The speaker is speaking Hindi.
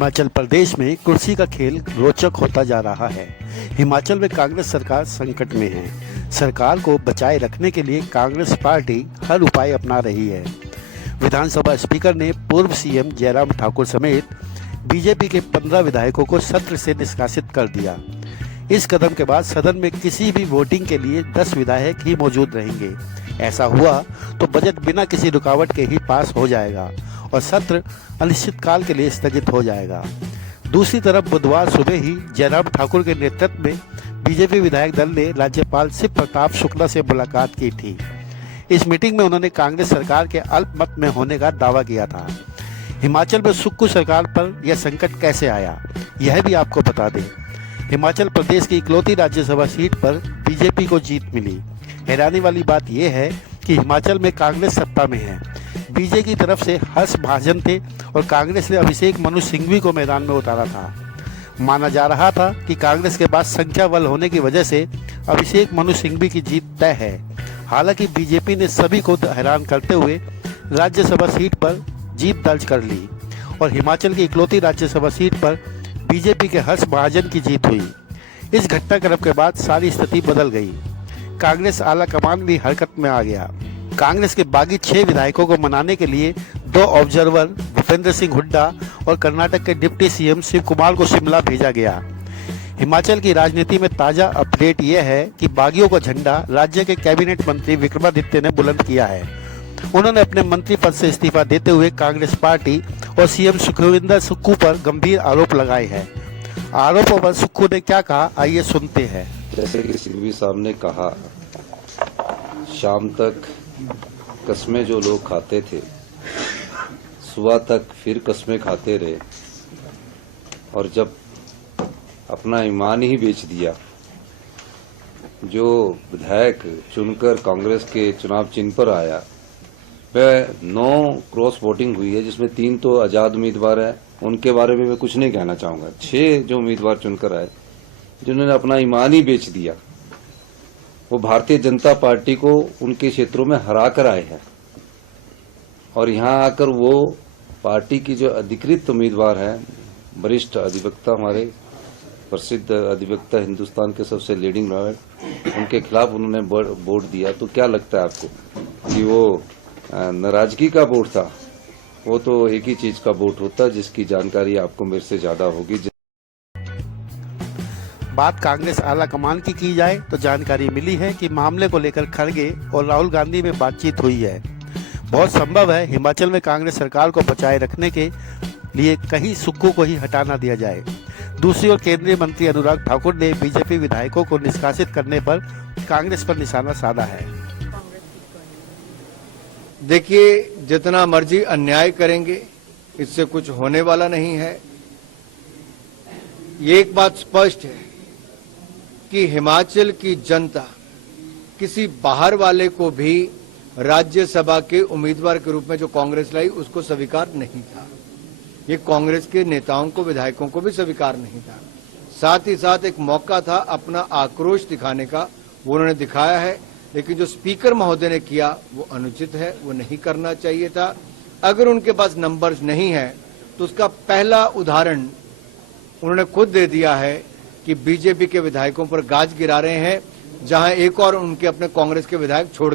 हिमाचल प्रदेश में कुर्सी का खेल रोचक होता जा रहा है। हिमाचल में कांग्रेस सरकार संकट में है। सरकार को बचाए रखने के लिए कांग्रेस पार्टी हर उपाय अपना रही है। विधानसभा स्पीकर ने पूर्व सीएम जयराम ठाकुर समेत बीजेपी के 15 विधायकों को सत्र से निष्कासित कर दिया। इस कदम के बाद सदन में किसी भी वोटिंग के लिए 10 विधायक ही मौजूद रहेंगे। ऐसा हुआ तो बजट बिना किसी रुकावट के ही पास हो जाएगा और सत्र अनिश्चितकाल के लिए स्थगित हो जाएगा। दूसरी तरफ बुधवार सुबह ही जयराम ठाकुर के नेतृत्व में बीजेपी विधायक दल ने राज्यपाल शिव प्रताप शुक्ला से मुलाकात की थी। इस मीटिंग में उन्होंने कांग्रेस सरकार के अल्पमत में होने का दावा किया था। हिमाचल में सुक्खू सरकार पर यह संकट कैसे आया, यह भी आपको बता दें। हिमाचल प्रदेश की इकलौती राज्यसभा सीट पर बीजेपी को जीत मिली। हैरानी वाली बात यह है कि हिमाचल में कांग्रेस सत्ता में है। बीजेपी की तरफ से हर्ष महाजन थे और कांग्रेस ने अभिषेक मनु सिंघवी को मैदान में उतारा था। माना जा रहा था कि कांग्रेस के पास संख्या बल होने की वजह से अभिषेक मनु सिंघवी की जीत तय है। हालांकि बीजेपी ने सभी को हैरान करते हुए राज्यसभा सीट पर जीत दर्ज कर ली और हिमाचल की इकलौती राज्यसभा सीट पर बीजेपी के हर्ष महाजन की जीत हुई। इस घटनाक्रम के बाद सारी स्थिति बदल गई। कांग्रेस आला कमान भी हरकत में आ गया। कांग्रेस के बागी 6 विधायकों को मनाने के लिए 2 ऑब्जर्वर भूपेंद्र सिंह हुड्डा और कर्नाटक के डिप्टी सीएम शिव कुमार को शिमला भेजा गया। हिमाचल की राजनीति में ताजा अपडेट यह है कि बागियों का झंडा राज्य के कैबिनेट मंत्री विक्रमादित्य ने बुलंद किया है। उन्होंने अपने मंत्री पद से इस्तीफा देते हुए कांग्रेस पार्टी और सीएम सुखविंदर सुक्खू पर गंभीर आरोप लगाए हैं। आरोपों पर सुक्खू ने क्या कहा, आइए सुनते हैं। जैसे कि सिंघवी साहब ने कहा, शाम तक कस्में जो लोग खाते थे, सुबह तक फिर कस्में खाते रहे और जब अपना ईमान ही बेच दिया। जो विधायक चुनकर कांग्रेस के चुनाव चिन्ह पर आया वह 9 क्रॉस वोटिंग हुई है, जिसमें 3 तो आजाद उम्मीदवार है। उनके बारे में मैं कुछ नहीं कहना चाहूंगा। 6 जो उम्मीदवार चुनकर आए जिन्होंने अपना ईमान ही बेच दिया, वो भारतीय जनता पार्टी को उनके क्षेत्रों में हरा कर आए हैं और यहाँ आकर वो पार्टी की जो अधिकृत उम्मीदवार हैं, वरिष्ठ अधिवक्ता, हमारे प्रसिद्ध अधिवक्ता, हिंदुस्तान के सबसे लीडिंग लॉयर, उनके खिलाफ उन्होंने वोट दिया। तो क्या लगता है आपको कि वो नाराजगी का वोट था? वो तो एक ही चीज का वोट होता है जिसकी जानकारी आपको मेरे से ज्यादा होगी। बात कांग्रेस आला कमान की जाए तो जानकारी मिली है कि मामले को लेकर खड़गे और राहुल गांधी में बातचीत हुई है। बहुत संभव है हिमाचल में कांग्रेस सरकार को बचाए रखने के लिए कहीं सुक्खू को ही हटा ना दिया जाए। दूसरी ओर केंद्रीय मंत्री अनुराग ठाकुर ने बीजेपी विधायकों को निष्कासित करने पर कांग्रेस पर निशाना साधा है। देखिए, जितना मर्जी अन्याय करेंगे, इससे कुछ होने वाला नहीं है। ये एक बात स्पष्ट है कि हिमाचल की जनता किसी बाहर वाले को भी राज्यसभा के उम्मीदवार के रूप में जो कांग्रेस लाई उसको स्वीकार नहीं था। ये कांग्रेस के नेताओं को, विधायकों को भी स्वीकार नहीं था। साथ ही साथ एक मौका था अपना आक्रोश दिखाने का, वो उन्होंने दिखाया है। लेकिन जो स्पीकर महोदय ने किया वो अनुचित है, वो नहीं करना चाहिए था। अगर उनके पास नंबर्स नहीं है तो उसका पहला उदाहरण उन्होंने खुद दे दिया है कि बीजेपी के विधायकों पर गाज गिरा रहे हैं, जहां एक और उनके अपने कांग्रेस के विधायक छोड़